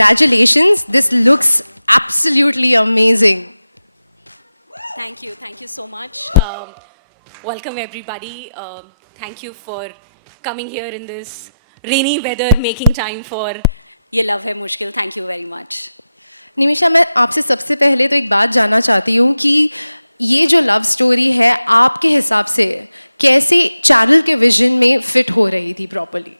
Congratulations, this looks absolutely amazing. Thank you so much. Making ये love है मुश्किल, thank you very much. Nimisha, मैं आपसे सबसे पहले तो एक बात जानना चाहती हूँ कि ये जो लव स्टोरी है आपके हिसाब से कैसे चैनल के विजन में फिट हो रही थी properly?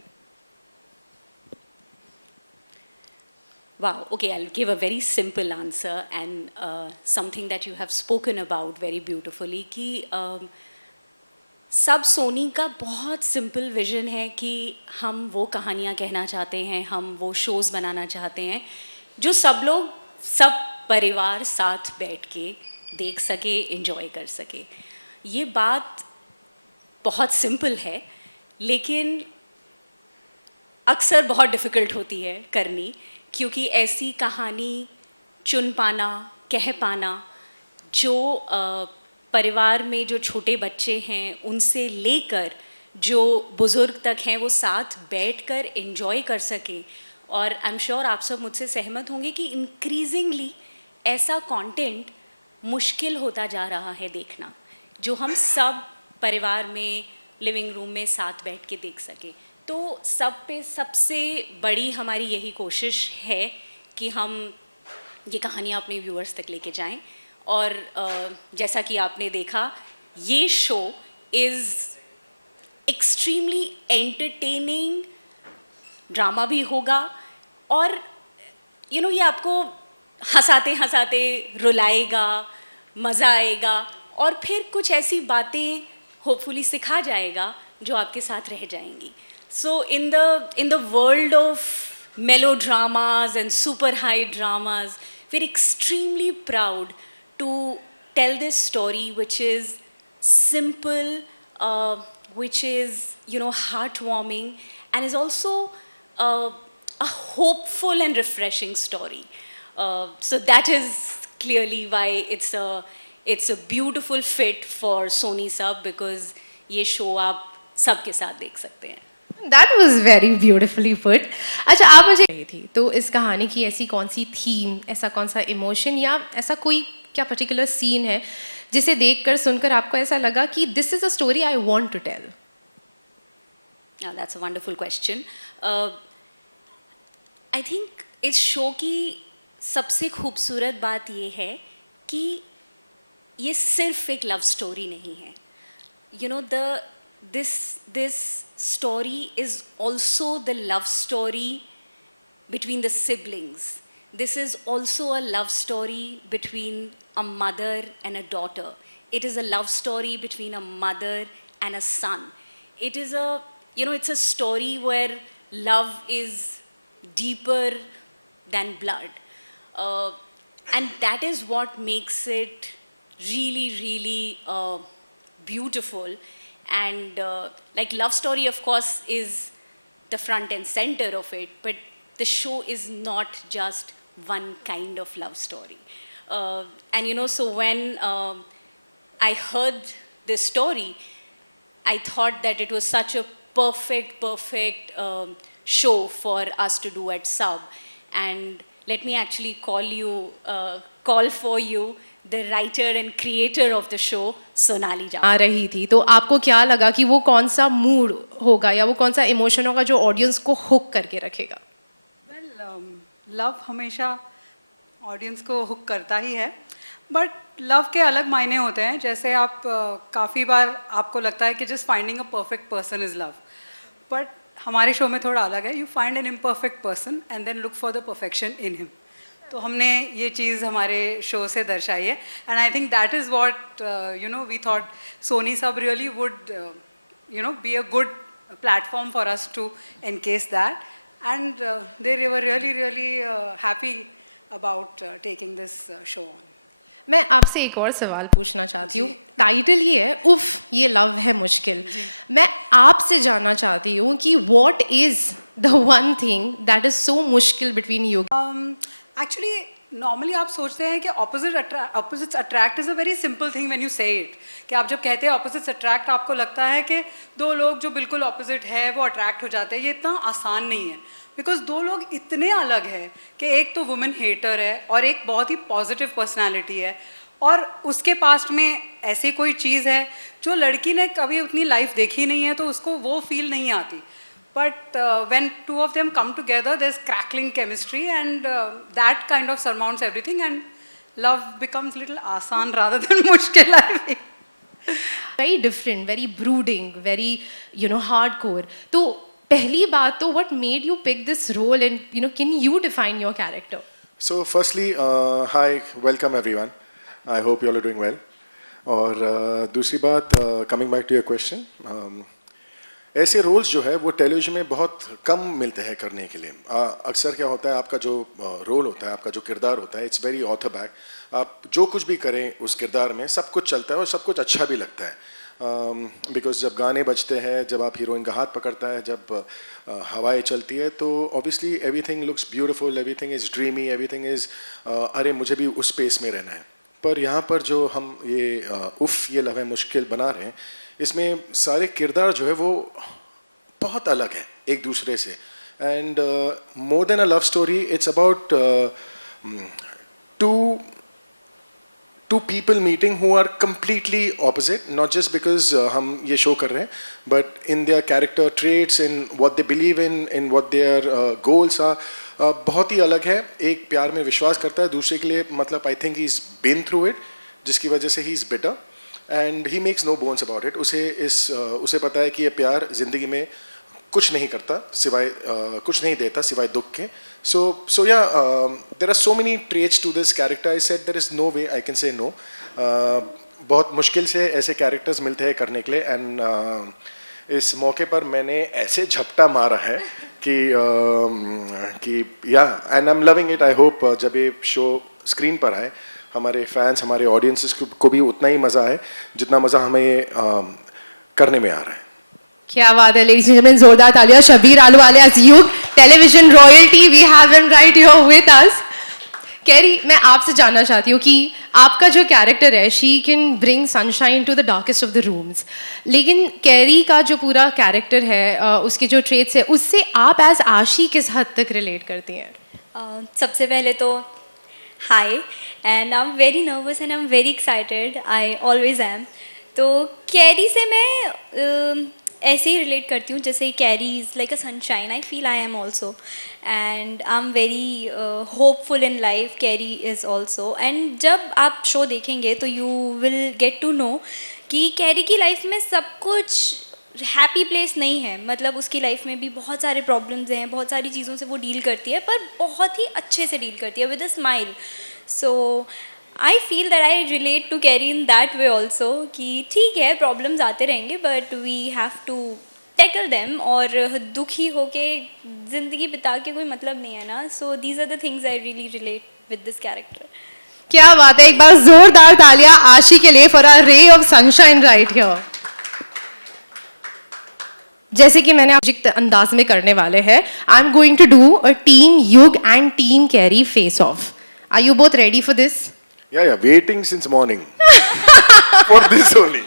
Wow, okay, I'll give a very simple answer and something that you have spoken about very beautifully कि सब सोनी का बहुत सिंपल विजन है कि हम वो कहानियाँ कहना चाहते हैं, हम वो शोज़ बनाना चाहते हैं जो सब लोग, सब परिवार साथ बैठ के देख सके, एंजॉय कर सके. ये बात बहुत सिंपल है लेकिन अक्सर बहुत डिफ़िकल्ट होती है करनी, क्योंकि ऐसी कहानी चुन पाना, कह पाना, जो परिवार में जो छोटे बच्चे हैं उनसे लेकर जो बुज़ुर्ग तक हैं वो साथ बैठकर एंजॉय कर सके. और आई एम श्योर आप सब मुझसे सहमत होंगे कि इंक्रीजिंगली ऐसा कंटेंट मुश्किल होता जा रहा है देखना, जो हम सब परिवार में लिविंग रूम में साथ बैठ के देख सके. तो सब पे सबसे बड़ी हमारी यही कोशिश है कि हम ये कहानियाँ अपने व्यूअर्स तक लेके जाएं. और जैसा कि आपने देखा, ये show is extremely entertaining, drama भी होगा और ये आपको हंसाते हंसाते रुलाएगा, मज़ा आएगा और फिर कुछ ऐसी बातें होपफुली सिखा जाएगा जो आपके साथ रह जाएंगी. So in the world of melodramas and super high dramas, we're extremely proud to tell this story which is simple, which is heartwarming and is also a hopeful and refreshing story. So that is clearly why it's a beautiful fit for Sony Sub, because ये show आप सबके साथ देख सकते हैं. That was very beautifully put. अच्छा, आप मुझे रही थी तो इस कहानी की ऐसी कौन सी थीम, ऐसा कौन सा इमोशन या ऐसा कोई क्या पर्टिकुलर सीन है जिसे देखकर सुनकर आपको ऐसा लगा कि this is a story I want to tell? That's a wonderful question. I think इस शो की सबसे खूबसूरत बात ये है कि ये सिर्फ एक लव स्टोरी नहीं है. This story is also the love story between the siblings. This is also a love story between a mother and a daughter. It is a love story between a mother and a son. It is it's a story where love is deeper than blood. And that is what makes it really, really beautiful. And like love story of course is the front and center of it, but the show is not just one kind of love story. And so when I heard this story, I thought that it was such a perfect show for us to do at Sub. And let me actually call for you the writer and creator of the show, Sonali Jha. आ रही थी तो आपको क्या लगा कि वो कौन सा मूड होगा या वो कौन सा इमोशन होगा जो ऑडियंस को हुक करके रखेगा? लव हमेशा ऑडियंस को हुक करता ही है, बट लव के अलग मायने होते हैं. जैसे आप काफ़ी बार आपको लगता है कि just finding a perfect person is love, but हमारे शो में थोड़ा अलग है. You find an imperfect person and then look for the perfection in him. तो हमने ये चीज़ हमारे शो से दर्शाई है. And I think that is what we thought Sony SAB really would be a good platform for us to encase that. And they were really happy about taking this show on. मैं आप पूछना चाहती हूँ, title ये है उफ ये love है मुश्किल. मैं आपसे जानना चाहती हूँ कि what is the one thing that is so मुश्किल between you? Actually नॉर्मली आप सोचते हैं कि opposites attract is a very simple thing when you से इट, कि आप जब कहते हैं ऑपोजिट्स अट्रैक्ट आपको लगता है कि दो लोग जो बिल्कुल ऑपोजिट है वो अट्रैक्ट हो जाते हैं। ये इतना आसान नहीं है, बिकॉज दो लोग इतने अलग हैं कि एक तो वुमेन हेटर है और एक बहुत ही पॉजिटिव पर्सनैलिटी है, और उसके पास्ट में ऐसी कोई चीज़ है जो लड़की ने कभी उतनी लाइफ देखी नहीं है, तो उसको वो फील नहीं आती। But when two of them come together, there's crackling chemistry, and that kind of surmounts everything, and love becomes little आसान rather than मुश्किल, I think. very different, very brooding, very hardcore. तो पहली बात तो what made you pick this role, and can you define your character? So firstly, hi, welcome everyone. I hope you all are doing well. और दूसरी बात, coming back to your question, ऐसे roles जो है वो टेलीविजन में बहुत कम मिलते हैं करने के लिए। अक्सर क्या होता है, आपका जो रोल होता है, आपका जो किरदार होता है, इट्स वेरी ऑथर बैक। आप जो कुछ भी करें उस किरदार में सब कुछ चलता है और सब कुछ अच्छा भी लगता है। बिकॉज जब गाने बजते हैं, जब आप हीरोइन का हाथ पकड़ता है, जब हवाएं चलती है, तो obviously everything looks beautiful, everything is dreamy, everything is अरे मुझे भी उस स्पेस में रहना है। पर यहाँ पर जो हम ये लव है मुश्किल बना रहे हैं, इसमें सारे किरदार जो है वो बहुत अलग है एक दूसरे से। And more than a love story, it's about two people meeting who are completely opposite, not just because हम ये शो कर रहे हैं, but in their character traits, in what they believe in what their goals are, बहुत ही अलग है। एक प्यार में विश्वास करता है, दूसरे के लिए मतलब I think he is been through it, जिसकी वजह से he is better, and he makes no bones about it. उसे पता है कि ये प्यार ज़िंदगी में कुछ नहीं करता सिवाय कुछ नहीं देता सिवाय दुख के। So yeah there are so many traits to this character. I said there is no way I can say no. बहुत मुश्किल से ऐसे कैरेक्टर्स मिलते हैं करने के लिए, एंड इस मौके पर मैंने ऐसे झपटा मारा है कि या and I am loving it. I hope जब ये शो स्क्रीन पर आए, हमारे फैंस, हमारे ऑडियंसेस को भी उतना ही मज़ा आए जितना मज़ा हमें करने में आ रहा है। क्या बात है, लेडीज एंड जेंटलमैन, जोरदार तालियां। Shabir Ahluwalia, Yug television royalty, we have him right here with us. Carrie, मैं आपसे जानना चाहती हूँ कि आपका जो कैरेक्टर है, she can bring sunshine to the darkest of the rooms, लेकिन कैरी का जो पूरा कैरेक्टर है, उसके जो ट्रेट्स है, उससे आप एज आशी किस हद तक रिलेट करती हैं? सबसे पहले तो hi, and I am very nervous and I am very excited, I always am. तो कैरी से मैं ऐसे ही रिलेट करती हूँ जैसे Carrie is like a sunshine, I feel I am also, and I am very hopeful in life, Carrie is also. And जब आप शो देखेंगे तो you will get to know कि कैरी की लाइफ में सब कुछ हैप्पी प्लेस नहीं है, मतलब उसकी लाइफ में भी बहुत सारे प्रॉब्लम्स हैं, बहुत सारी चीज़ों से वो डील करती है, पर बहुत ही अच्छे से डील करती है with a smile. So I feel that I relate to Carrie in that way also, कि ठीक है प्रॉब्लम्स आते रहेंगे but we have to tackle them, और दुखी होके ज़िंदगी बिता के कोई मतलब नहीं है ना। So these are the things I really relate with this character. क्या बात है, एक बार जोरदार तालियां आशी के लिए for a ray of sunshine right here. जैसे कि मैंने प्रोजेक्ट अंदाज में करने वाले हैं, I am going to do a team Yug and team Kairi face off. Are you both ready for this? Yeah, waiting since morning for this only.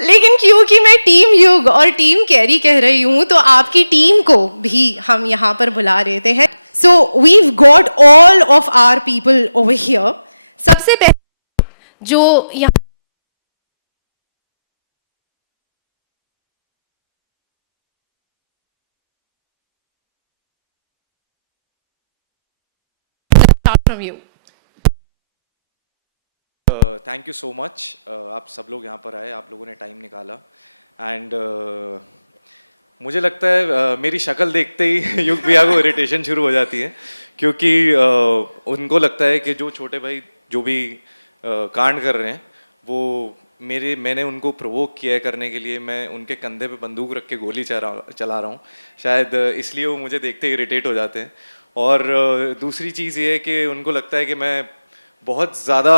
लेकिन क्योंकि मैं टीम युग और टीम कैरी कह रही हूँ, तो आपकी टीम को भी हम यहाँ पर बुला लेते हैं। So we've got all of our people over here, सब जो यहाँ थैंक यू सो मच, आप सब लोग यहाँ पर आए, आप लोगों ने टाइम निकाला, एंड मुझे लगता है मेरी शक्ल देखते ही युग भैया को इरिटेशन शुरू हो जाती है, क्योंकि उनको लगता है कि जो छोटे भाई जो भी कांड कर रहे हैं वो मैंने उनको प्रोवोक किया है करने के लिए, मैं उनके कंधे पे बंदूक रख के गोली चला रहा हूँ, शायद इसलिए वो मुझे देखते ही इरिटेट हो जाते हैं। और दूसरी चीज़ ये है कि उनको लगता है कि मैं बहुत ज़्यादा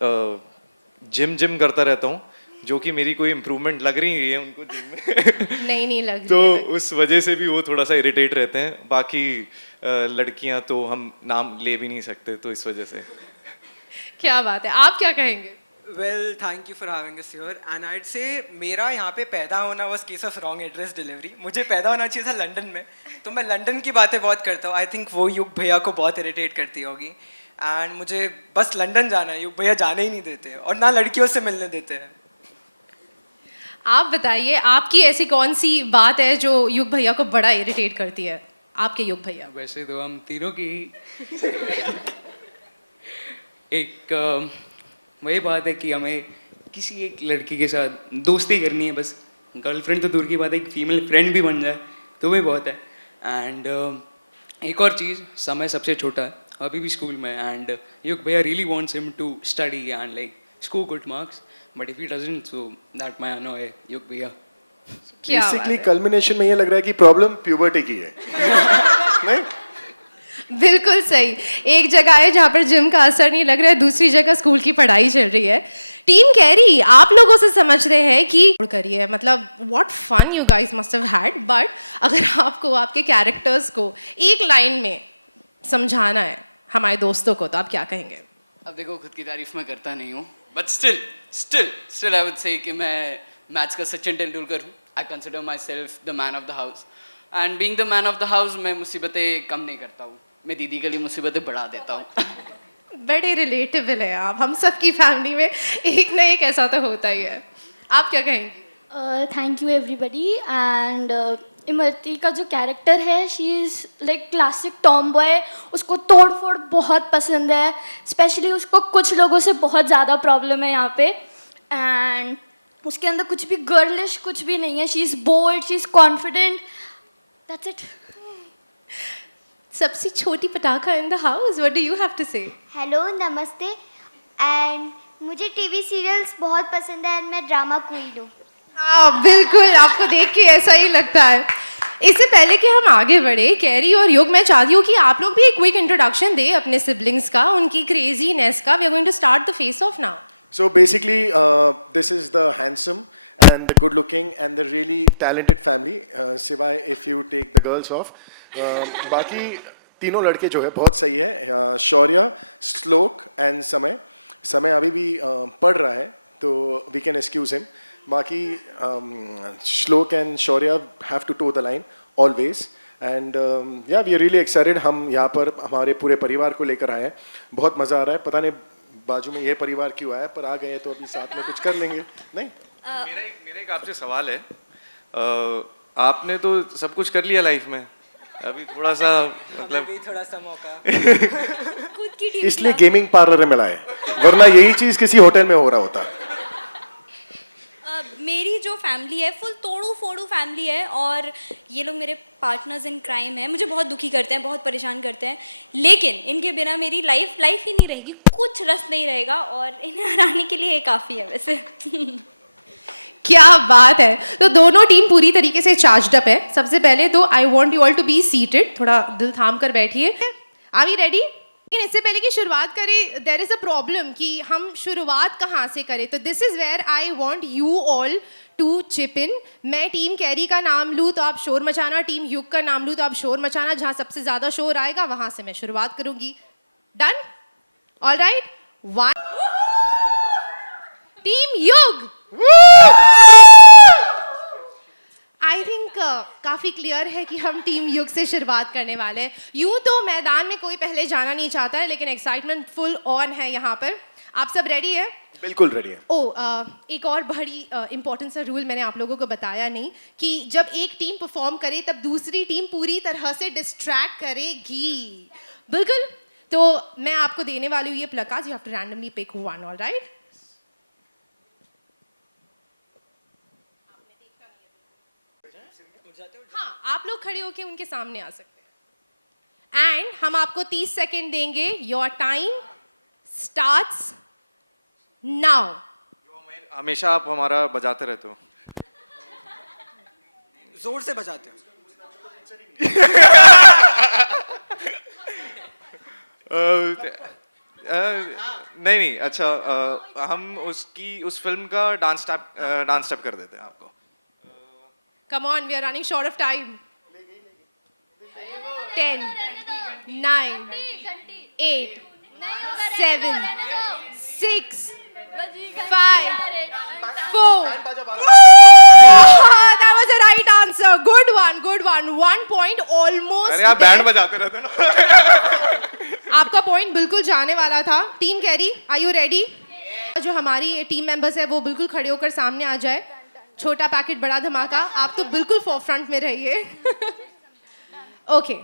जिम करता रहता हूँ, जो कि मेरी कोई इम्प्रूवमेंट लग रही है उनको जिम में नहीं लग तो उस वजह से भी वो थोड़ा सा इरिटेट रहते हैं। बाकी लड़कियां तो हम नाम ले भी नहीं सकते, तो इस वजह से। क्या बात है, आप क्या कहेंगे? Well thank you for having us here and I'd say मेरा यहाँ पे पैदा होना was case of wrong address delivery. मुझे पैदा होना चाहिए था लंदन में, तो मैं लंदन की बातें बहुत करता हूँ। आई थिंक वो युग भैया को बहुत इरिटेट करती होगी एंड मुझे बस लंदन जाना है, युग भैया जाने ही नहीं देते हैं और ना लड़कियों से मिलने देते हैं। आप बताइए, आपकी ऐसी कौन सी बात है जो युग भैया को बड़ा इरिटेट करती है, आपके युग भैया? वैसे तो हम तीनों की एक वही बात है कि हमें किसी एक लड़की के साथ दोस्ती करनी है, बस गर्लफ्रेंड तो दूर की बात है, एक फीमेल फ्रेंड भी बन जाए तो भी बहुत है। एंड एक और चीज़, समय सबसे छोटा है, अभी भी स्कूल में, एंड युग भैया really wants him to study and like score good marks, but if he doesn't so that may annoy Yug भैया। क्या बात बेसिकली है? कल्मिनेशन में ये लग रहा है कि प्रॉब्लम प्यूबर्टी की है। नहीं, बिल्कुल सही। एक जगह है जहाँ पर जिम का असर नहीं लग रहा है, दूसरी जगह स्कूल की पढ़ाई चल रही है। टीम कैरी, आप लोगों से समझ रहे हैं कि करिए, मतलब what fun guys must have had, but अगर आपको आपके कैरेक्टर्स को एक लाइन में समझाना है हमारे दोस्तों को, तो आप क्या कहेंगे? अब देखो, खुद की तारीफ मैं करता नहीं हूँ, but still I would say कि मैं मैच का सचिन तेंदुलकर हूँ। I consider my self the man of the house, and being the man of the house मैं मुसीबतें कम नहीं करता हूँ, मैं दीदी के लिए मुसीबतें बढ़ा देता हूँ। बड़े रिलेटेबल है आप, हम सबकी फैमिली में एक ना एक ऐसा तो होता ही है। आप क्या कहेंगी? Thank you everybody. And Imarti का जो कैरेक्टर है, she is like classic Tom boy, उसको तोड़ फोड़ बहुत पसंद है, स्पेशली उसको कुछ लोगों से बहुत ज़्यादा प्रॉब्लम है यहाँ पे, एंड उसके अंदर कुछ भी गर्लिश कुछ भी नहीं है, she is bold, she is confident, that's it. सबसे छोटी पटाखा in the house, what do you have to say? Hello, नमस्ते। एंड मुझे टीवी सीरियल्स बहुत पसंद है एंड मैं ड्रामा क्वीन हूँ। हाँ बिल्कुल, आपको देख के ऐसा ही लगता है। इससे पहले कि हम आगे बढ़े, कैरी और युग, मैं चाहती हूँ कि आप लोग भी एक क्विक इंट्रोडक्शन दें अपने सिबलिंग्स का, उनकी क्रेजीनेस का। We are going to start the face off now. so basically this is the handsome, good looking and the really fit family. Sivai, if you take the बहुत सही है। शौर्य, श्लोक and समय अभी भी पढ़ रहा है, तो वी कैन एक्सक्यूज हिम। बाकी Shlok and Shaurya have to toe the line always, and yeah we are really excited. हम यहाँ पर हमारे पूरे परिवार को लेकर आए हैं, बहुत मज़ा आ रहा है। पता नहीं बाजू में ये परिवार क्यों आया, पर आ गए तो अभी साथ में कुछ कर लेंगे। नहीं, मेरा एक आपसे सवाल है। आपने तो सब कुछ कर लिया लाइफ में, अभी थोड़ा सा मतलब थोड़ा सा मौका खुद की टीम इसलिए गेमिंग पार्लर में लाए, वरना यही चीज़ किसी होटल में हो रहा होता। मेरी जो फैमिली है फुल तोड़ू फोड़ू फैमिली है, और ये लोग मेरे पार्टनर्स इन क्राइम हैं, मुझे बहुत दुखी करते हैं, बहुत परेशान करते हैं, लेकिन इनके बिना मेरी लाइफ ही नहीं, कुछ रस नहीं रहेगा, और इन्हें हराने के लिए ये काफ़ी है वैसे। क्या बात है। तो दोनों टीम पूरी तरीके से चार्ज्ड अप है। सबसे पहले तो I want you all to be seated, थोड़ा दिल थाम कर बैठिए। Are we ready? लेकिन इससे पहले कि शुरुआत करें, देयर इज अ प्रॉब्लम कि हम शुरुआत कहाँ से करें, तो this is where I want you all to chip in. मैं टीम कैरी का नाम लूँ तो आप शोर मचाना, टीम युग का नाम लूँ तो आप शोर मचाना, जहाँ सबसे ज़्यादा शोर आएगा वहाँ से मैं शुरुआत करूँगी। Done? All right, one. Team युग, आई थिंक काफ़ी क्लियर है कि हम टीम युग से शुरुआत करने वाले हैं। यूँ तो मैदान में कोई पहले जाना नहीं चाहता है, लेकिन एक्साइटमेंट फुल ऑन है यहाँ पर। आप सब रेडी है? बिल्कुल रेडी है। एक और बड़ी इंपॉर्टेंट सा रूल मैंने आप लोगों को बताया नहीं, कि जब एक टीम परफॉर्म करे तब दूसरी टीम पूरी तरह से डिस्ट्रैक्ट करेगी। बिल्कुल, तो मैं आपको देने वाली हूँ ये placards, you have to randomly pick one, all right? हाँ, आप लोग खड़े होके उनके सामने आ सकते हैं, एंड हम आपको 30 सेकेंड देंगे। Your time starts now. हमेशा आप हमारा बजाते रहते हो। जोर से बजाते हो। नहीं, अच्छा, हम उस फिल्म का डांस स्टेप कर देते हैं आपको। Come on, we are running short of time. 10, 9, 8, 7, 6, 5, 4. That was the right answer. Good one, good one. 1 point almost. अरे आप there. बैंड बजाते रहते ना. आपका पॉइंट बिल्कुल जाने वाला था. Team Carrie, are you ready? जो हमारी टीम मेंबर्स है वो बिल्कुल खड़े होकर सामने आ जाए. छोटा पैकेट बड़ा धमाका. आप तो बिल्कुल फोरफ्रंट में रहिए. ओके.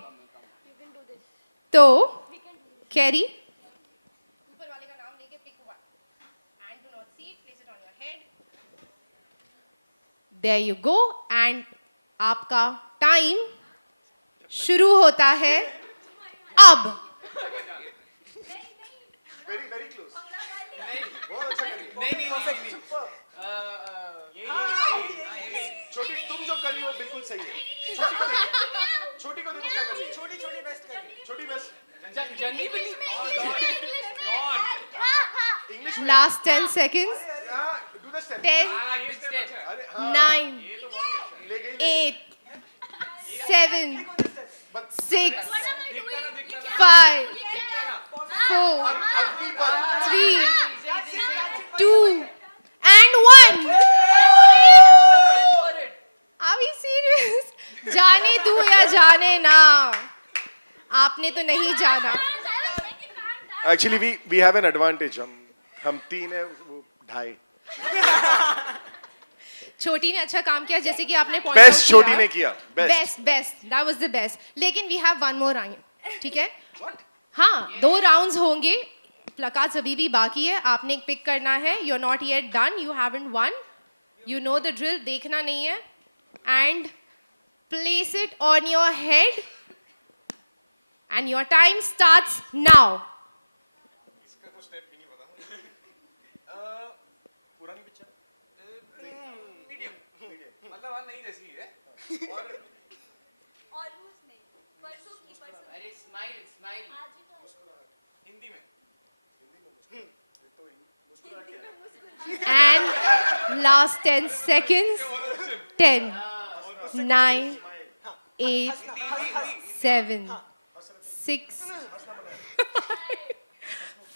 तो कैरी, ऊपर वाले का नाम लेके pick one and do not see it, place it on your head. There you go. And आपका टाइम शुरू होता है अब. Very very close. बहुत अच्छा करिए. नहीं छोटी तुम जो कर रही हो बिल्कुल सही है. छोटी को देखो क्या कर रही है. छोटी बेस्ट कर रही है. छोटी बस इंग्लिश में. Last 10 seconds. Do the step. 10, 9, 8, 7, 6, 5, 4, 3, 2, and 1. Are we serious? जाने तू या जाने ना, आपने तो नहीं जाना. Actually we have an advantage. हम 3 है, वो 2.5. छोटी ने अच्छा काम किया, जैसे कि आपने point बेस्ट out छोटी किया. ने किया. Best. Best that was the best. लेकिन we have one more round. ठीक है? हाँ, 2 राउंड्स होंगे. प्लकार्ड्स अभी भी बाकी है. आपने एक पिक करना है. You are not yet done. You haven't won. You know the drill. देखना नहीं है. And place it on your head. And your time starts now. पुरानी पिक्चर मीडियम मतलब नहीं जैसी है. और अरे स्माइल स्माइल हिंदी में And last 10 seconds. 10, 9, 8, 7, 6,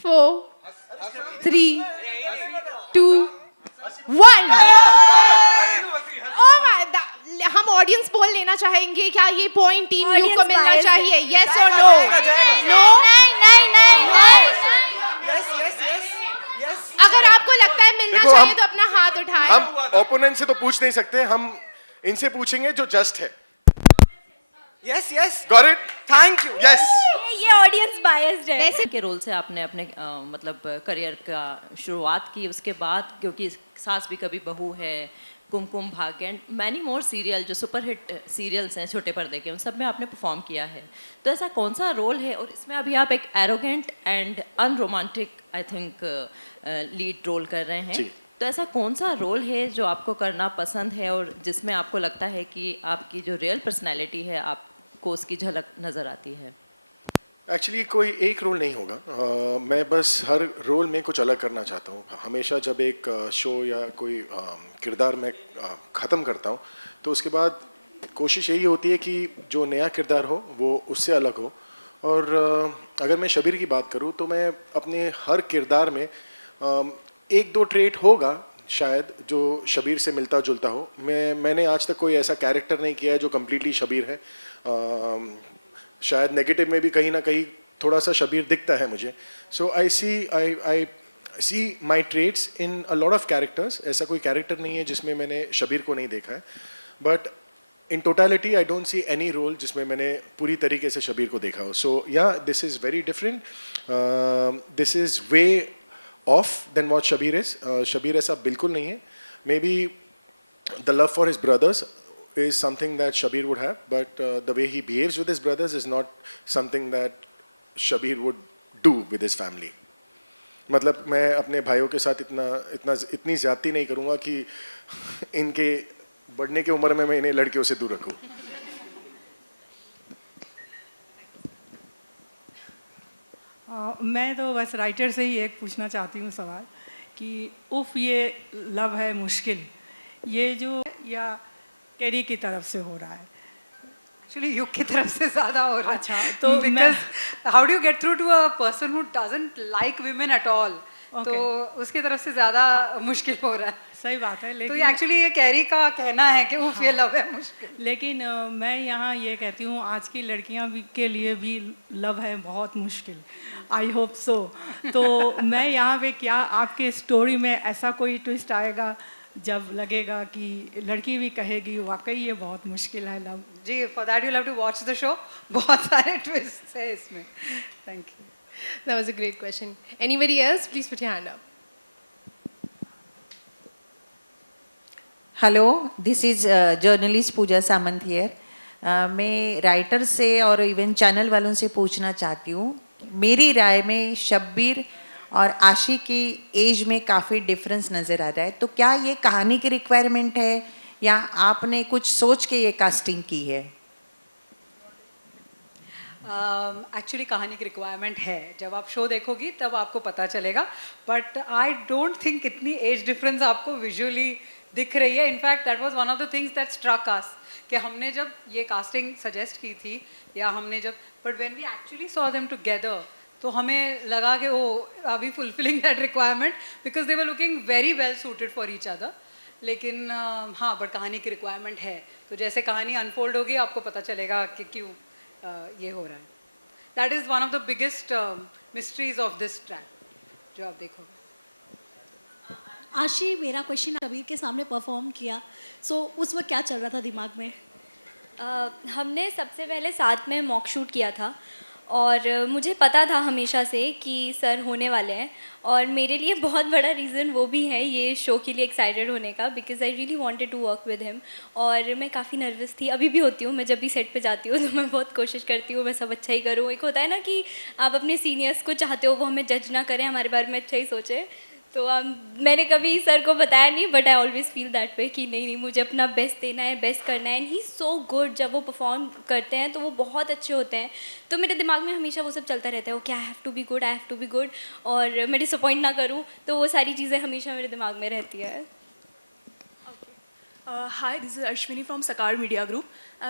4, 3, 2, 1. Oh my! हम ऑडियंस पोल लेना चाहेंगे. क्या ये पॉइंट टीम यू को मिलना चाहिए? यस और नो? नो. अगर आपको लगता है मिलना देखो, चाहिए तो अपना हाथ उठाएं. हम ओपोनेंट से तो पूछ नहीं सकते. हम इनसे पूछेंगे जो जस्ट है. Yes got it. Thank you. Yes. ये ऑडियंस बायस्ड है. वैसे के रोल से आपने अपने मतलब करियर का शुरुआत की. उसके बाद क्योंकि सास भी कभी बहू है, Kumkum Bhagya and many more serial जो सुपरहिट सीरियल्स हैं छोटे पर्दे के, उन सब में आपने परफॉर्म किया है. तो ऐसा कौन सा रोल है, और इसमें अभी आप एक arrogant and unromantic I think lead role कर रहे हैं. जी. तो ऐसा कौन सा रोल है जो आपको करना पसंद है और जिसमें आपको लगता है कि आपकी जो रियल पर्सनैलिटी है आपको उसकी झलक नज़र आती है? एक्चुअली कोई एक रोल नहीं होगा. मैं बस हर रोल में कुछ अलग करना चाहता हूँ. हमेशा जब एक शो या कोई किरदार मैं ख़त्म करता हूँ तो उसके बाद कोशिश यही होती है कि जो नया किरदार हो वो उससे अलग हो. और अगर मैं शबीर की बात करूँ तो मैं अपने हर किरदार में 1-2 ट्रेट होगा शायद जो शबीर से मिलता जुलता हो. मैंने आज तक कोई ऐसा कैरेक्टर नहीं किया है जो कम्प्लीटली शबीर है. शायद नेगेटिव में भी कहीं ना कहीं थोड़ा सा शबीर दिखता है मुझे. So I see my traits in a lot of characters. ऐसा कोई कैरेक्टर नहीं है जिसमें मैंने शबीर को नहीं देखा है. But in totality I don't see any role जिसमें मैंने पूरी तरीके से शबीर को देखा हो. So yeah this is very different. This is way off than what Shabir is. Shabir ऐसा बिल्कुल नहीं है. Maybe the love for his brothers is something that Shabir would have, but the way he behaves with his brothers is not something that Shabir would do with his family. मतलब मैं अपने भाइयों के साथ इतनी ज़्यादती नहीं करूँगा कि इनके बढ़ने की उम्र में मैं इन्हें लड़कियों से दूर रखूँ. मैं तो बस राइटर से ही एक पूछना चाहती हूँ सवाल कि उफ ये लव है मुश्किल, ये जो या कैरी की तरफ से हो रहा है, एक्चुअली युग की तरफ से ज़्यादा हो रहा है. अच्छा, तो मैं- because how do you get through to a person who doesn't like women at all, तो उसकी तरफ से ज़्यादा मुश्किल हो रहा है. सही बात है, तो लेकिन ये एक्चुअली ये कैरी का कहना है कि उफ ये लव है मुश्किल. लेकिन मैं यहाँ ये कहती हूँ आज की लड़कियाँ भी के लिए भी लव है बहुत मुश्किल. I hope so. तो मैं यहाँ पे क्या आपके स्टोरी में ऐसा कोई ट्विस्ट आएगा जब लगेगा कि लड़की भी कहेगी वाकई ये बहुत मुश्किल है लव. जी, for that you have to watch the show. बहुत सारे ट्विस्ट है इसमें. Thank you. That was a great question. Anybody else? Please put your hand up. Hello, this is journalist Pooja Samant here. मैं राइटर से और इवन चैनल वालों से पूछना चाहती हूँ, मेरी राय में शब्बीर और आशी की एज में काफ़ी डिफरेंस नज़र आ रहा है, तो क्या ये कहानी की रिक्वायरमेंट है या आपने कुछ सोच के ये कास्टिंग की है? एक्चुअली कहानी की रिक्वायरमेंट है. जब आप शो देखोगी तब आपको पता चलेगा. बट आई डोंट थिंक इतनी एज डिफरेंस आपको विजुअली दिख रही है. In fact that was one of the things that struck us कि हमने जब ये कास्टिंग सजेस्ट की थी या हमने जब but when we actually saw them together तो हमें लगा कि वो अभी fulfilling that requirement because they were looking very well suited for each other. लेकिन हाँ, बट कहानी की रिक्वायरमेंट है. तो जैसे कहानी अनफोल्ड होगी आपको पता चलेगा कि क्यों ये हो रहा है. That is one of the biggest mysteries of this track जो आप देखोगे. आशी, मेरा क्वेश्चन कबीर के सामने परफॉर्म किया, सो उस वक्त क्या चल रहा था दिमाग में? हमने सबसे पहले साथ में मॉक शूट किया था और मुझे पता था हमेशा से कि सर होने वाले हैं और मेरे लिए बहुत बड़ा रीज़न वो भी है ये शो के लिए एक्साइटेड होने का because I really wanted to work with him. और मैं काफ़ी नर्वस थी, अभी भी होती हूँ. मैं जब भी सेट पे जाती हूँ तो मैं बहुत कोशिश करती हूँ मैं सब अच्छा ही करूँ. एक होता है ना कि आप अपने सीनियर्स को चाहते हो वो हमें जज ना करें, हमारे बारे में अच्छा ही सोचे. तो मैंने कभी सर को बताया नहीं but I always feel that वे कि नहीं मुझे अपना बेस्ट देना है, बेस्ट करना है. And he so good. जब वो परफॉर्म करते हैं तो वो बहुत अच्छे होते हैं. तो मेरे दिमाग में हमेशा वो सब चलता रहता है, okay I have to be good, I have to be good, और मैं डिसअपॉइंट ना करूँ. तो वो सारी चीज़ें हमेशा मेरे दिमाग में रहती है. हाय, दिस इज़ अश्विनी फ्रॉम सकार मीडिया ग्रुप.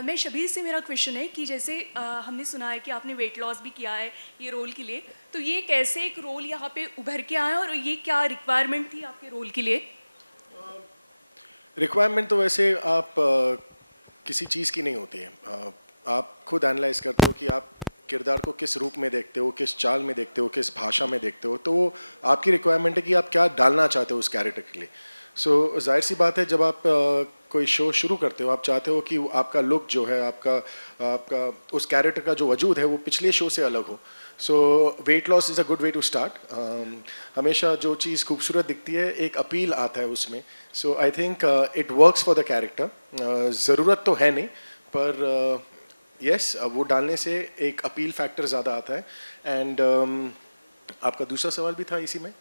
मैं शबीर से मेरा क्वेश्चन है कि जैसे हमने सुना है कि आपने वेट लॉस भी किया है ये रोल के लिए, तो ये कैसे एक रोल यहाँ पे उभर के आया और ये क्या रिक्वायरमेंट थी आपके रोल के लिए? रिक्वायरमेंट तो वैसे आप किसी चीज़ की नहीं होती है. आप खुद एनालाइज करते हो कि आप किरदार को किस रूप में देखते हो, किस चाल में देखते हो, किस भाषा में देखते हो. तो वो आपकी रिक्वायरमेंट है कि आप क्या डालना चाहते हो उस कैरेक्टर के लिए. सो जाहिर सी बात है, जब आप कोई शो शुरू करते हो आप चाहते हो कि आपका लुक जो है आपका उस कैरेक्टर का जो वजूद है वो पिछले शो से अलग हो. So weight loss is a good way to start. हमेशा जो चीज़ खूबसूरत दिखती है एक अपील आता है उसमें. So I think it works for the character. ज़रूरत तो है नहीं पर यस वो डालने से एक अपील फैक्टर ज़्यादा आता है. एंड आपका दूसरा सवाल भी था इसी में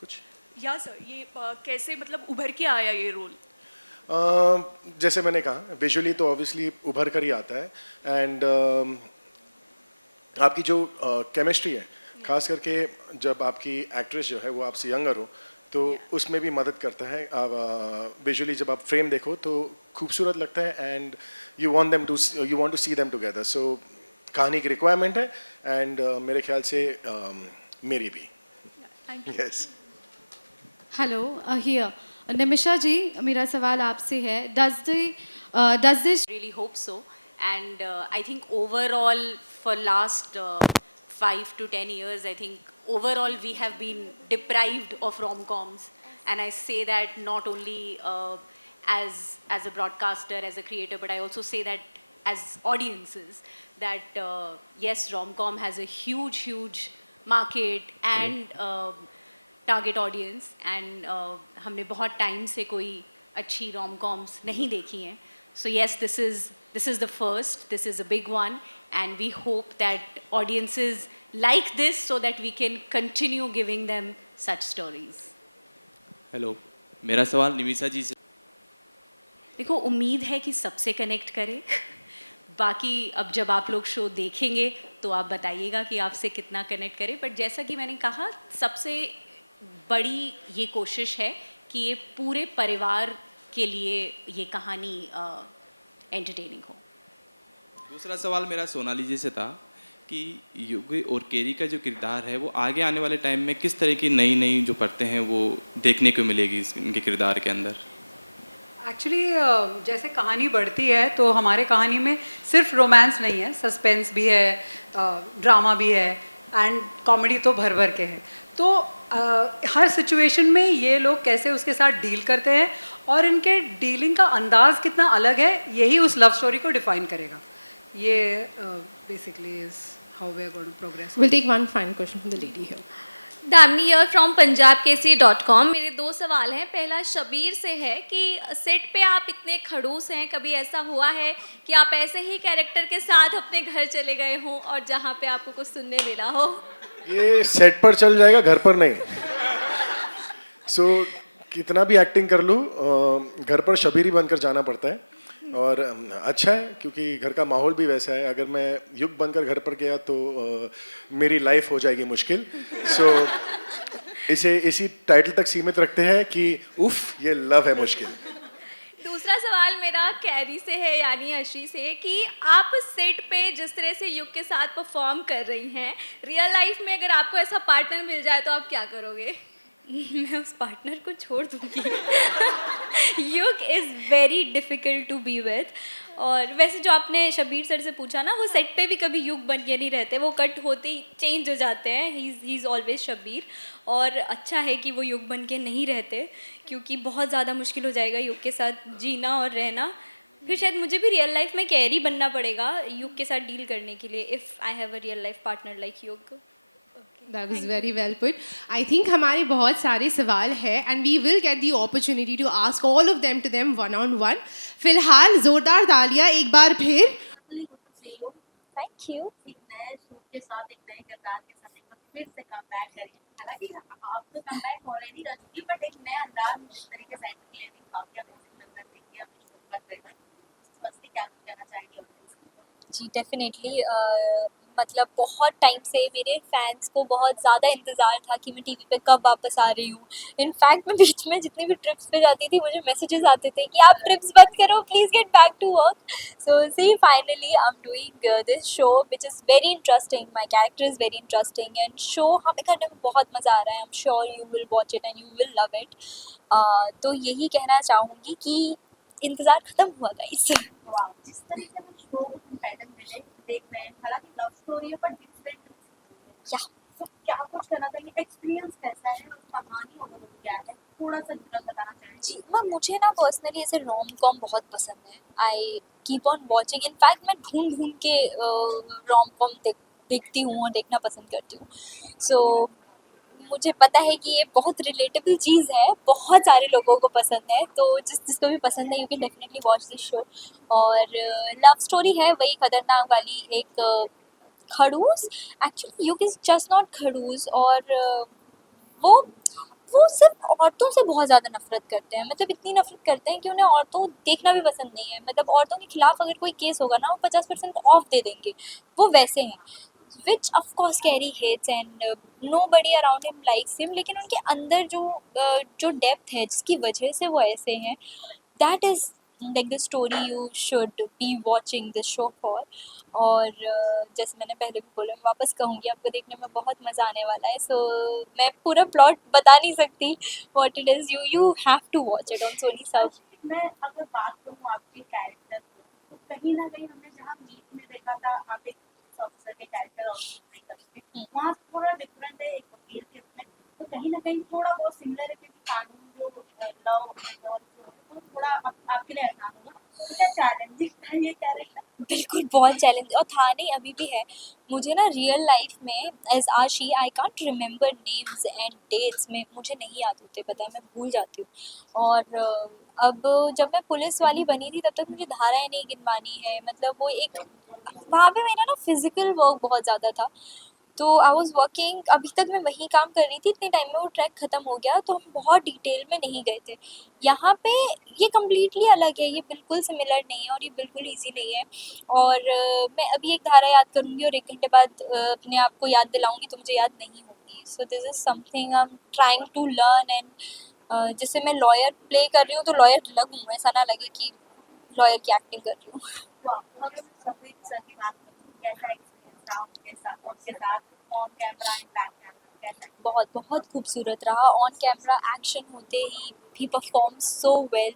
कुछ? या सर, ये कैसे मतलब उभर के आया ये रोल? जैसे मैंने कहा विजुअली तो ऑब्वियसली उभर कर ही आता है. एंड आपकी जो केमिस्ट्री है, खास करके जब आपकी एक्ट्रेस जो है वो आपसे यंगर हो तो उसमें भी मदद करता है. विजुअली जब आप फ्रेम देखो तो खूबसूरत लगता है and you want to see them together. So कहानी की रिक्वायरमेंट है एंड मेरे ख्याल से मेरी भी. यस. हेलो, हियर निमिषा जी, मेरा सवाल आपसे है. Does this really hope so. And I think overall for last 5 to 10 years, I think overall we have been deprived of rom-coms. And I say that not only as a broadcaster, as a creator, but I also say that as audiences, that yes, rom-com has a huge market and target audience. And हमने बहुत time से कोई अच्छी rom coms नहीं देखी हैं. So yes, this is the first, this is a big one and we hope that audiences like this so that we can continue giving them such stories. Hello, मेरा सवाल निमिषा जी से. देखो, उम्मीद है कि सबसे कनेक्ट करे. बाकी अब जब आप लोग शो देखेंगे तो आप बताइएगा कि आपसे कितना कनेक्ट करे. बट जैसा कि मैंने कहा, सबसे बड़ी ये कोशिश है कि ये पूरे परिवार के लिए ये कहानी एंटरटेनिंग हो. दूसरा सवाल मेरा सोनाली जी से था कि युग और केरी का जो किरदार है वो आगे आने वाले टाइम में किस तरह की नई नई जो परतें हैं वो देखने को मिलेगी इनके किरदार के अंदर। एक्चुअली जैसे कहानी बढ़ती है तो हमारे कहानी में सिर्फ रोमांस नहीं है, सस्पेंस भी है, ड्रामा भी है एंड कॉमेडी तो भर भर के है। तो हर सिचुएशन में ये लोग कैसे उसके साथ डील करते हैं और इनके डीलिंग का अंदाज कितना अलग है, यही उस लव स्टोरी को डिफाइन करेगा। ये basically is how we are going to progress. We'll take one final question from the lady here. Damini here from punjabkesi.com। मेरे 2 सवाल हैं। पहला शबीर से है कि सेट पे आप इतने खड़ूस हैं, कभी ऐसा हुआ है कि आप ऐसे ही कैरेक्टर के साथ अपने घर चले गए हों और जहाँ पे आपको कुछ सुनने मिला हो? ये सेट पर चल जाएगा, घर पर नहीं। सो कितना भी एक्टिंग कर लूँ, घर पर शबीर ही बनकर जाना पड़ता है। और अच्छा है क्योंकि घर का माहौल भी वैसा है। अगर मैं युग बनकर घर पर गया तो मेरी लाइफ हो जाएगी मुश्किल। सो इसे इसी टाइटल तक सीमित रखते हैं कि उफ ये लव है मुश्किल। दूसरा सवाल मेरा कैरी से है, यानी अशी से, कि आप सेट पे जिस तरह से युग के साथ परफॉर्म कर रही हैं, रियल लाइफ में अगर आपको ऐसा पार्टनर मिल जाए तो आप क्या करोगे? मैं उस पार्टनर को छोड़ दूंगी। Yug is very difficult to be with. और वैसे जो आपने शबीर सर से पूछा ना, वो सेट पे भी कभी युग बन के नहीं रहते, वो कट होते ही चेंज हो जाते हैं। He is always Shabir. और अच्छा है कि वो युग बन के नहीं रहते, क्योंकि बहुत ज़्यादा मुश्किल हो जाएगा युग के साथ जीना और रहना। फिर शायद मुझे भी रियल लाइफ में कैरी बनना पड़ेगा युग के साथ डील करने के लिए, if I have a real life partner like युग। That was very well put. I think हमारे बहुत सारे सवाल हैं and we will get the opportunity to ask all of them to them one on one. फिलहाल जोरदार तालियां एक बार फिर। Thank you. एक नए शो के साथ, एक नए किरदार के साथ एक बार फिर से कमबैक करें। हालांकि आप तो कमबैक ऑलरेडी कर चुकी, बट एक नया अंदाज में जिस तरीके से एंट्री लेने का काफी अमेजिंग लग रहा है कि आप शो पर गए। फर्स्टली क्या कहना चाहेंगे ऑडियंस को? जी डेफिनेटली, मतलब बहुत टाइम से मेरे फैंस को बहुत ज़्यादा इंतज़ार था कि मैं टीवी पे कब वापस आ रही हूँ। इनफैक्ट मैं बीच में जितनी भी ट्रिप्स पे जाती थी मुझे मैसेजेस आते थे कि आप ट्रिप्स बंद करो, please get back to work. So see finally I am doing this show which is very interesting, my character is very interesting and show हमें करने में बहुत मज़ा आ रहा है। I am sure you will watch it and you will love it. तो यही कहना चाहूँगी कि इंतज़ार ख़त्म हुआ गाइस। जिस तरीके से शो पैटर्न मिले देख रहे हैं, हालांकि लव स्टोरी है पर डिफरेंट। तो क्या कुछ कहना चाहिए, एक्सपीरियंस कैसा है, कहानी और क्या है, थोड़ा सा डिटेल बताना चाहिए? जी मुझे ना पर्सनली ऐसे रोम कॉम बहुत पसंद है। I keep on watching, in fact मैं ढूंढ ढूंढ के रोम कॉम देखती हूँ और देखना पसंद करती हूँ। सो मुझे पता है कि ये बहुत रिलेटेबल चीज़ है, बहुत सारे लोगों को पसंद है, तो जिसको भी पसंद है you can definitely watch this show. और लव स्टोरी है वही खतरनाक वाली, एक खड़ूस, एक्चुअली युग इज़ जस्ट नॉट खड़ूस, और वो सिर्फ औरतों से बहुत ज़्यादा नफरत करते हैं। मतलब इतनी नफरत करते हैं कि उन्हें औरतों देखना भी पसंद नहीं है। मतलब औरतों के खिलाफ अगर कोई केस होगा ना, वो 50% ऑफ दे देंगे, वो वैसे हैं। Which of course Carrie hates and nobody around him likes him, लेकिन उनके अंदर जो डेप्थ है जिसकी वजह से वो ऐसे हैं, that is like the story you should be watching this show for. और जैसे मैंने पहले भी बोला, मैं वापस कहूँगी आपको देखने में बहुत मज़ा आने वाला है। सो मैं पूरा प्लॉट बता नहीं सकती what it is, you have to watch it on Sony SAB. मैं अगर बात करूँ आपके कैरेक्टर की, तो कहीं ना कहीं हमने जहाँ मीट में देखा था आप एक ऑफिसर के कैरेक्टर और वहाँ थोड़ा डिफरेंट है एक वकील के उसमें, तो कहीं ना कहीं थोड़ा बहुत सिमिलर है, क्योंकि कानून जो लव तो थोड़ा आपके लिए आसान होगा। तो क्या चैलेंजिंग था ये कैरेक्टर? बिल्कुल बहुत चैलेंज और था नहीं, अभी भी है। मुझे ना रियल लाइफ में as Ashi I can't remember names and dates में, मुझे नहीं याद होते, पता है मैं भूल जाती हूँ। और अब जब मैं पुलिस वाली बनी थी तब तक मुझे धाराएं नहीं गिनवानी है। मतलब वो एक वहाँ पे मेरा ना फिजिकल वर्क बहुत ज़्यादा था, तो आई वॉज वर्किंग, अभी तक मैं वहीं काम कर रही थी, इतने टाइम में वो ट्रैक ख़त्म हो गया, तो हम बहुत डिटेल में नहीं गए थे। यहाँ पे ये कम्प्लीटली अलग है, ये बिल्कुल सिमिलर नहीं है और ये बिल्कुल इजी नहीं है। और मैं अभी एक धारा याद करूँगी और 1 घंटे बाद अपने आप को याद दिलाऊँगी तो मुझे याद नहीं होगी। So this is something I am trying to learn. And जैसे मैं लॉयर प्ले कर रही हूँ तो लॉयर लगूँ, ऐसा ना लगे कि लॉयर की एक्टिंग कर रही हूँ। तो आपको अगर मैं शबीर सर की बात करूँ, कैसा एक्सपीरियंस रहा उनके साथ on camera and back camera कैसा? बहुत बहुत खूबसूरत रहा। ऑन कैमरा एक्शन होते ही परफॉर्म सो वेल,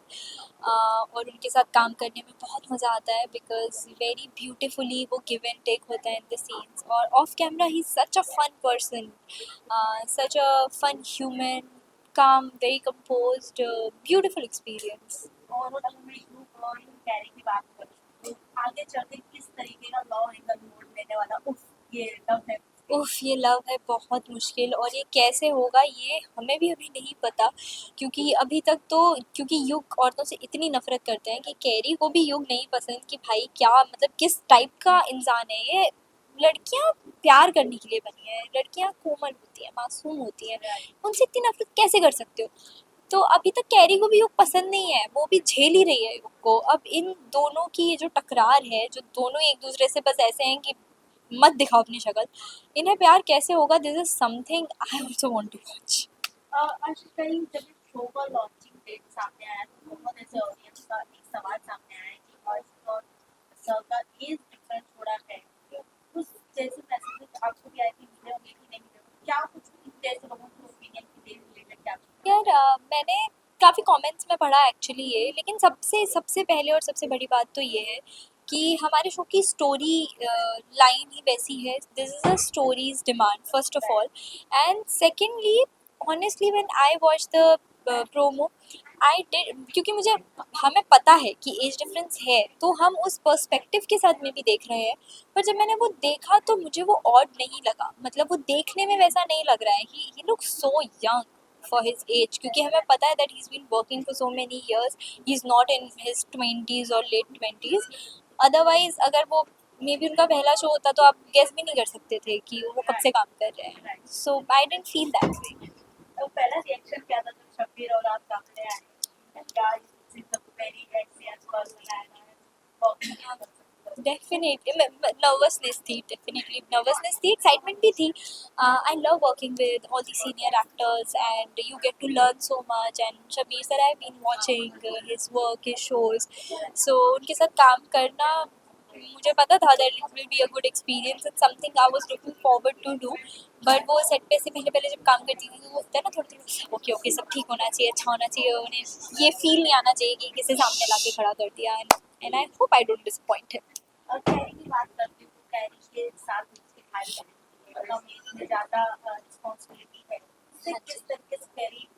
और उनके साथ काम करने में बहुत मज़ा आता है बिकॉज वेरी ब्यूटिफुली वो गिव एंड टेक होता है इन द सीन्स। और off camera he such a fun person, such a fun human, calm, very composed, beautiful experience. और अगर मैं यूँ और यूँ कैरी की बात करूँ तो आगे चल के किस तरीके का लव एंगल मोड लेने वाला, उफ ये लव है। उफ ये लव है बहुत मुश्किल, और ये कैसे होगा ये हमें भी अभी नहीं पता, क्योंकि अभी तक तो क्योंकि युग औरतों से इतनी नफरत करते हैं कि कैरी को भी युग नहीं पसंद कि भाई क्या मतलब किस टाइप का इंसान है ये। लड़कियां प्यार करने के लिए बनी है, लड़कियां कोमल होती हैं, मासूम होती हैं, उनसे इतनी नफरत कैसे कर सकते हो। तो अभी तक कैरी को भी युग पसंद नहीं है, वो भी झेल ही रही है युग को। अब इन दोनों की ये जो टकरार है, जो दोनों एक दूसरे से बस ऐसे हैं कि मत दिखाओ अपनी शक्ल, इन्हें प्यार कैसे होगा, this is something I also want to watch. Arshit कहीं जब शो का लॉन्चिंग डेट सामने आया तो बहुत ऐसे ऑडियंस का एक सवाल सामने आया कि अर्शित और सर का एज डिफरेंस थोड़ा है, तो उस जैसे मैसेज आपको भी आई थी मिले होंगे कि नहीं मिले होंगे, क्या कुछ इन जैसे लोगों के ओपिनियन की रिलेटेड क्या? यार मैंने काफ़ी कमेंट्स में पढ़ा एक्चुअली ये, लेकिन सबसे पहले और सबसे बड़ी बात तो ये है कि हमारे शो की स्टोरी लाइन ही वैसी है। This is a stories demand first of all, and secondly honestly when I watch the promo I did, क्योंकि हमें पता है कि एज डिफरेंस है तो हम उस पर्सपेक्टिव के साथ में भी देख रहे हैं, पर जब मैंने वो देखा तो मुझे वो ऑड नहीं लगा, मतलब वो देखने में वैसा नहीं लग रहा है। He looks so young for his age, क्योंकि हमें पता है that he's been working for so many years, he's not in his 20s or late 20s। otherwise अगर वो मे बी उनका पहला शो होता तो आप गेस भी नहीं कर सकते थे कि वो कब से काम कर रहे हैं। So I didn't feel that way. तो पहला रिएक्शन क्या था जब शब्बीर और आप सामने आए? क्या इस वेरी पर्सन आया? डेफिनेटली नर्वसनेस थी, एक्साइटमेंट भी थी। I love working with all the senior actors and you get to learn so much, and Shabir sir I been watching his work, his shows, so उनके साथ काम करना मुझे पता था that it will be a good experience and something I was looking forward to do. But वो set पे से पहले जब काम करती थी तो वो होता है ना थोड़ा ओके ओके सब ठीक होना चाहिए, अच्छा होना चाहिए, उन्हें ये फील नहीं आना चाहिए कि किसी सामने लाके खड़ा कर दिया, and I hope I don't disappoint him. और कैरी की बात करते हो तो कैरी के साथ उसके भाई है, मतलब मेरी ज़्यादा रिस्पॉन्सिबिलिटी है, उससे किस तरीके से कैरी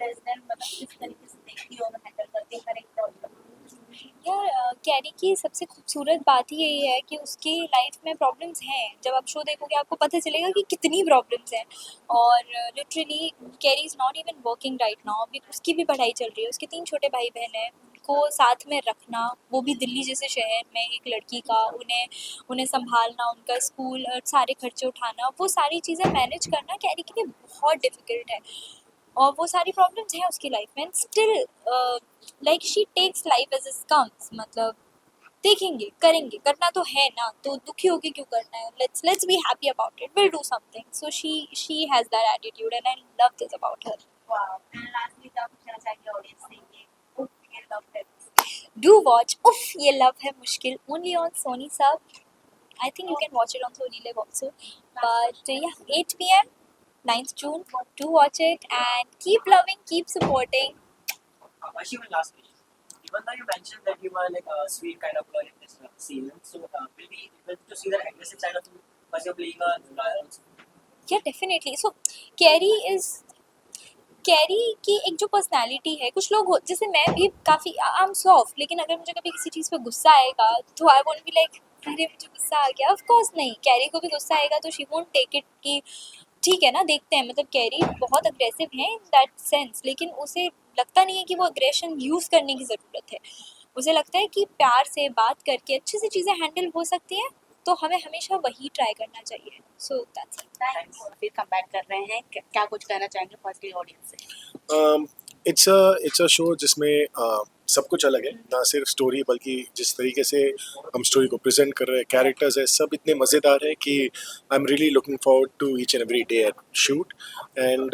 लेस देन मतलब किस तरीके से देखती हो हैंडल करती है हर एक प्रॉब्लम? यार कैरी की सबसे खूबसूरत बात ही यही है कि उसकी लाइफ में प्रॉब्लम्स हैं। जब आप शो देखोगे आपको पता चलेगा कि कितनी प्रॉब्लम्स हैं, और literally carry is not even working right now, अभी उसकी भी पढ़ाई चल रही है, उसके 3 छोटे भाई बहन हैं, उनको साथ में रखना, वो भी दिल्ली जैसे शहर में एक लड़की का, उन्हें संभालना, उनका स्कूल और सारे खर्चे उठाना, वो सारी चीज़ें मैनेज करना कैरी के लिए बहुत डिफ़िकल्ट है, और वो सारी प्रॉब्लम्स हैं उसकी लाइफ में। Still like she takes life as it comes, मतलब देखेंगे करेंगे, करना तो है ना, तो दुखी होके क्यों करना है, let's be happy about it, will do something. So she has that attitude and I love this about her. Wow, and lastly क्या पूछना चाहिए ऑडियंस से, ये उफ ये लव है, डू वॉच उफ ये लव है मुश्किल ओनली ऑन सोनी सब। I think you can watch it on Sony Live also. But yeah, 8 p.m. 9th June. Do watch it and keep loving, keep supporting. Actually, one last question. Even though you mentioned that you are like a sweet kind of girl in this season, so will we able to see the aggressive side of you because you're playing a lawyer also? Yeah, definitely. So carry की एक जो personality है, कुछ लोग हो जैसे मैं भी काफ़ी आई एम सॉफ्ट, लेकिन अगर मुझे कभी किसी चीज़ पे गुस्सा आएगा तो आई वोंट बी लाइक अरे मुझे गुस्सा आ गया। ऑफ कोर्स नहीं, कैरी को भी गुस्सा आएगा तो शी वोंट टेक इट कि ठीक है ना, देखते हैं, मतलब कैरी बहुत अग्रेसिव है इन दैट सेंस, लेकिन उसे लगता नहीं है कि वो अग्रेशन यूज़ करने की ज़रूरत है। उसे लगता है कि प्यार से बात करके अच्छे से चीज़ें हैंडल हो सकती हैं, तो हमें हमेशा वही ट्राई करना चाहिए। So that's it. थैंक्स। फिर कम बैक कर रहे हैं, क्या कुछ कहना चाहेंगे फर्स्टली ऑडियंस से? इट्स अ शो जिसमें सब कुछ अलग है, ना सिर्फ स्टोरी बल्कि जिस तरीके से हम स्टोरी को प्रेजेंट कर रहे हैं, कैरेक्टर्स है, सब इतने मज़ेदार है कि I am really looking forward to each and every day at shoot. And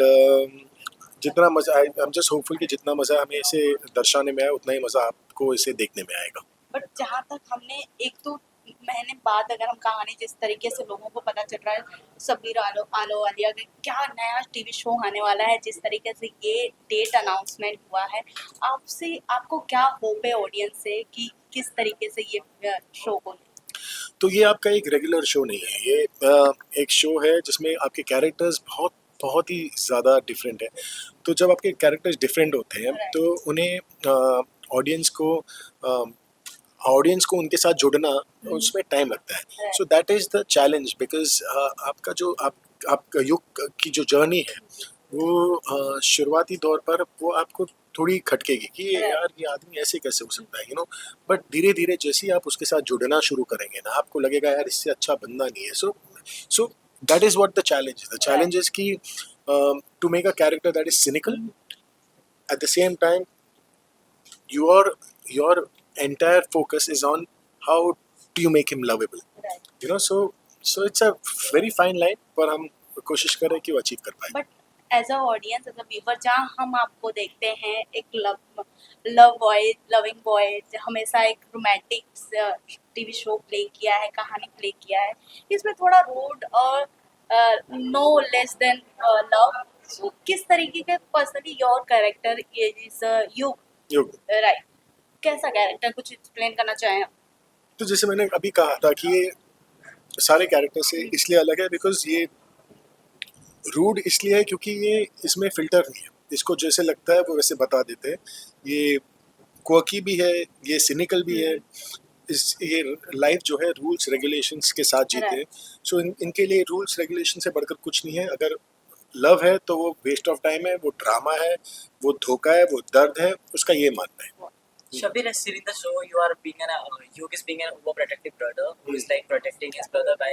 जितना मज़ा आई एम जस्ट होपफुल कि जितना मज़ा हमें इसे दर्शाने में आया उतना ही मज़ा आपको इसे देखने में आएगा। बट जहाँ तक हमने 1-2 महीने बाद अगर हम कहानी जिस तरीके से लोगों को पता चल रहा है सबीर आलोवालिया का क्या नया टीवी शो आने वाला है, जिस तरीके से ये डेट अनाउंसमेंट हुआ है, आपसे आपको क्या होप है ऑडियंस से कि किस तरीके से ये शो को तो ये आपका एक रेगुलर शो नहीं है, ये एक शो है जिसमें आपके कैरेक्टर्स बहुत बहुत ही ज़्यादा डिफरेंट है। तो जब आपके कैरेक्टर्स डिफरेंट होते हैं तो उन्हें ऑडियंस को उनके साथ जुड़ना उसमें टाइम लगता है। So that is the challenge because आपका जो आपका युग की जो जर्नी है वो शुरुआती दौर पर वो आपको थोड़ी खटकेगी कि ये यार ये आदमी ऐसे कैसे हो सकता है, बट धीरे धीरे जैसे ही आप उसके साथ जुड़ना शुरू करेंगे ना, आपको लगेगा यार इससे अच्छा बंदा नहीं है। So that is what the challenge is. The challenge is कि to make a character that is cynical at the same time your entire focus is on how do you make him lovable, so it's a very fine line, पर हम कोशिश कर रहे हैं कि वो achieve कर पाए। But as a audience, as a viewer, जहाँ हम आपको देखते हैं एक लविंग बॉय हमेशा एक रोमांटिक टीवी शो प्ले किया है, कहानी प्ले किया है, इसमें थोड़ा रूड और नो लेस देन लव। सो किस तरीके के पर्सनली योर कैरेक्टर इज युग, राइट, कैसा कैरेक्टर, कुछ एक्सप्लेन करना चाहें आप? तो जैसे मैंने अभी कहा था कि ये सारे कैरेक्टर से इसलिए अलग है बिकॉज ये रूड इसलिए है क्योंकि ये इसमें फिल्टर नहीं है, इसको जैसे लगता है वो वैसे बता देते हैं। ये क्वर्की भी है, ये सिनिकल भी है, ये लाइफ जो है रूल्स रेगुलेशंस के साथ जीते हैं। सो इनके लिए रूल्स रेगुलेशन से बढ़कर कुछ नहीं है। अगर लव है तो वो वेस्ट ऑफ टाइम है, वो ड्रामा है, वो धोखा है, वो दर्द है, उसका ये मानना है। Shabir, as seen in the show, you are being Yug is being an overprotective brother who is like protecting his brother by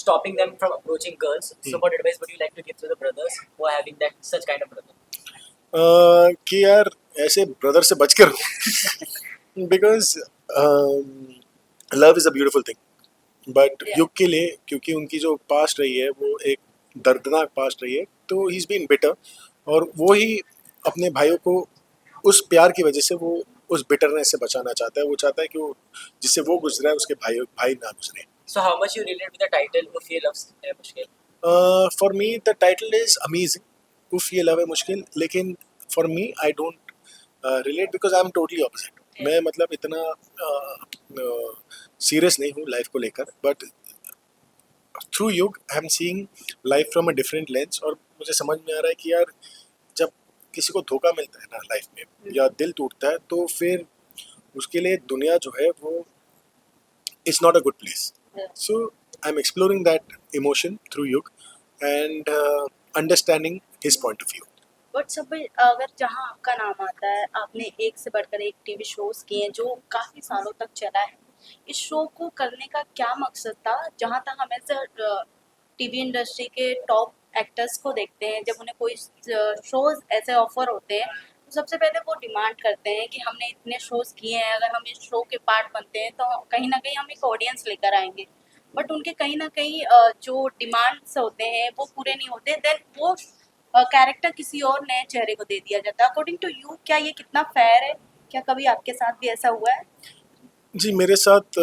stopping them from approaching girls. So, what advice would you like to give to the brothers who are having that such kind of brother? कि यार ऐसे brother से बच कर because love is a beautiful thing, but युग के लिए क्योंकि उनकी जो पास्ट रही है वो एक दर्दनाक पास्ट रही है, तो ही इज़ बीन बिटर, और वो ही अपने भाइयों को उस प्यार की वजह से वो उस बिटरनेस से बचाना चाहता है। वो चाहता है कि वो जिससे वो गुजरा है उसके भाई ना गुजरे। So, how much you relate with the title "Uf Ye Love Hai Mushkil"? For me, the title is amazing. उफ ये लव है मुश्किल, लेकिन for me I don't relate because I am totally opposite. मैं मतलब इतना सीरियस नहीं हूँ लाइफ को लेकर, बट थ्रू युग I am seeing life from a different lens, और मुझे समझ में आ रहा है कि यार जब किसी को धोखा मिलता है ना लाइफ में या दिल टूटता है, तो फिर उसके लिए दुनिया जो है वो it's not a good place. So I am exploring that emotion through Yug and understanding his point of view. But सब अगर जहाँ आपका नाम आता है, आपने एक से बढ़कर एक टीवी शोज किए हैं जो काफ़ी सालों तक चला है, इस शो को करने का क्या मकसद था? जहाँ तक हमें टीवी इंडस्ट्री के टॉप एक्टर्स को देखते हैं, जब उन्हें कोई शोज ऐसे ऑफर होते हैं तो सबसे पहले वो डिमांड करते हैं कि हमने इतने शोज किए हैं, अगर हम इस शो के पार्ट बनते हैं तो कहीं ना कहीं हम एक ऑडियंस लेकर आएंगे। बट उनके कहीं ना कहीं जो डिमांड्स होते हैं वो पूरे नहीं होते, देन वो कैरेक्टर किसी और नए चेहरे को दे दिया जाता है। अकॉर्डिंग टू यू, क्या ये कितना फेयर है? क्या कभी आपके साथ भी ऐसा हुआ है? जी, मेरे साथ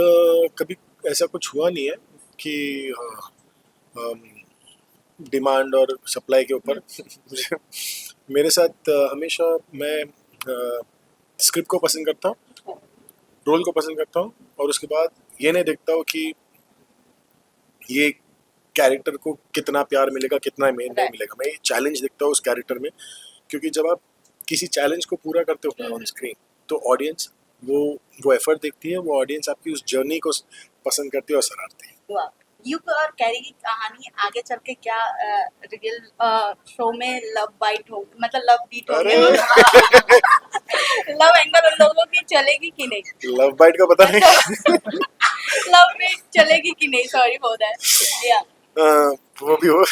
कभी ऐसा कुछ हुआ नहीं है कि डिमांड और सप्लाई के ऊपर मेरे साथ हमेशा मैं स्क्रिप्ट को पसंद करता हूँ, रोल को पसंद करता हूँ, और उसके बाद ये नहीं देखता हूँ कि ये कैरेक्टर को कितना प्यार मिलेगा, कितना नहीं मिलेगा। मैं ये चैलेंज देखता हूँ उस कैरेक्टर में, क्योंकि जब आप किसी चैलेंज को पूरा करते हो ऑन स्क्रीन तो ऑडियंस वो एफर्ट देखती है, वो ऑडियंस आपकी उस जर्नी को पसंद करती है और सराहती है। युग और कैरी की कहानी आगे चल के क्या रियल शो में लव बाइट हो, मतलब लव बीट हो, लव एंगल उन लोगों की चलेगी कि नहीं? लव बाइट का पता नहीं लव बीट चलेगी कि नहीं? Sorry for that. या वो भी हो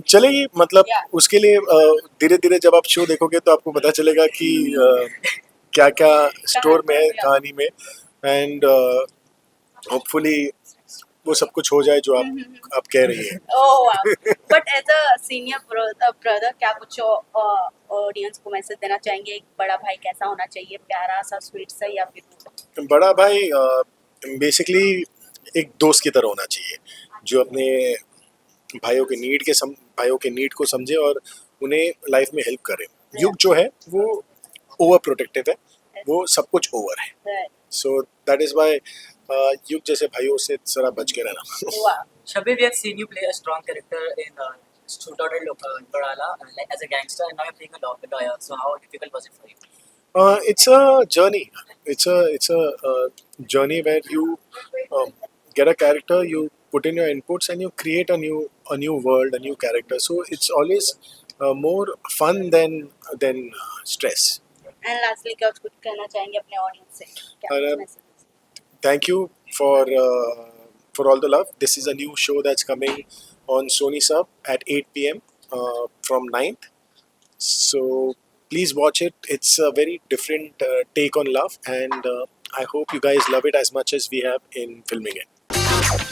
चलेगी, मतलब उसके लिए धीरे धीरे जब आप शो देखोगे तो आपको पता चलेगा कि क्या क्या स्टोर में है कहानी में, एंड होपफुली वो सब कुछ हो जाए जो आप कह रही है। But as a senior brother क्या कुछ ऑडियंस को मैसेज देना चाहेंगे? एक बड़ा भाई कैसा होना चाहिए? प्यारा सा, स्वीट सा, या फिर बड़ा भाई बेसिकली एक दोस्त की तरह होना चाहिए, जो अपने भाइयों के नीड को समझे और उन्हें लाइफ में हेल्प करे। युग जो है वो ओवर प्रोटेक्टिव है, वो सब कुछ ओवर है, सो दैट इज व्हाई युग जैसे भाइयों से जरा बच के रहना। Shabir, we have seen you play a strong character in Shootout at Lodala as a gangster, and now you're playing a lawyer. So how difficult was it for you? It's a journey. It's a journey where you get a character, you put in your inputs, and you create a new world, a new character. So it's always more fun than stress. And lastly क्या कुछ कहना चाहेंगे अपने audience से? क्या और, message? Thank you for all the love. This is a new show that's coming on Sony Sub at 8 p.m. From 9th. So please watch it. It's a very different take on love, and I hope you guys love it as much as we have in filming it.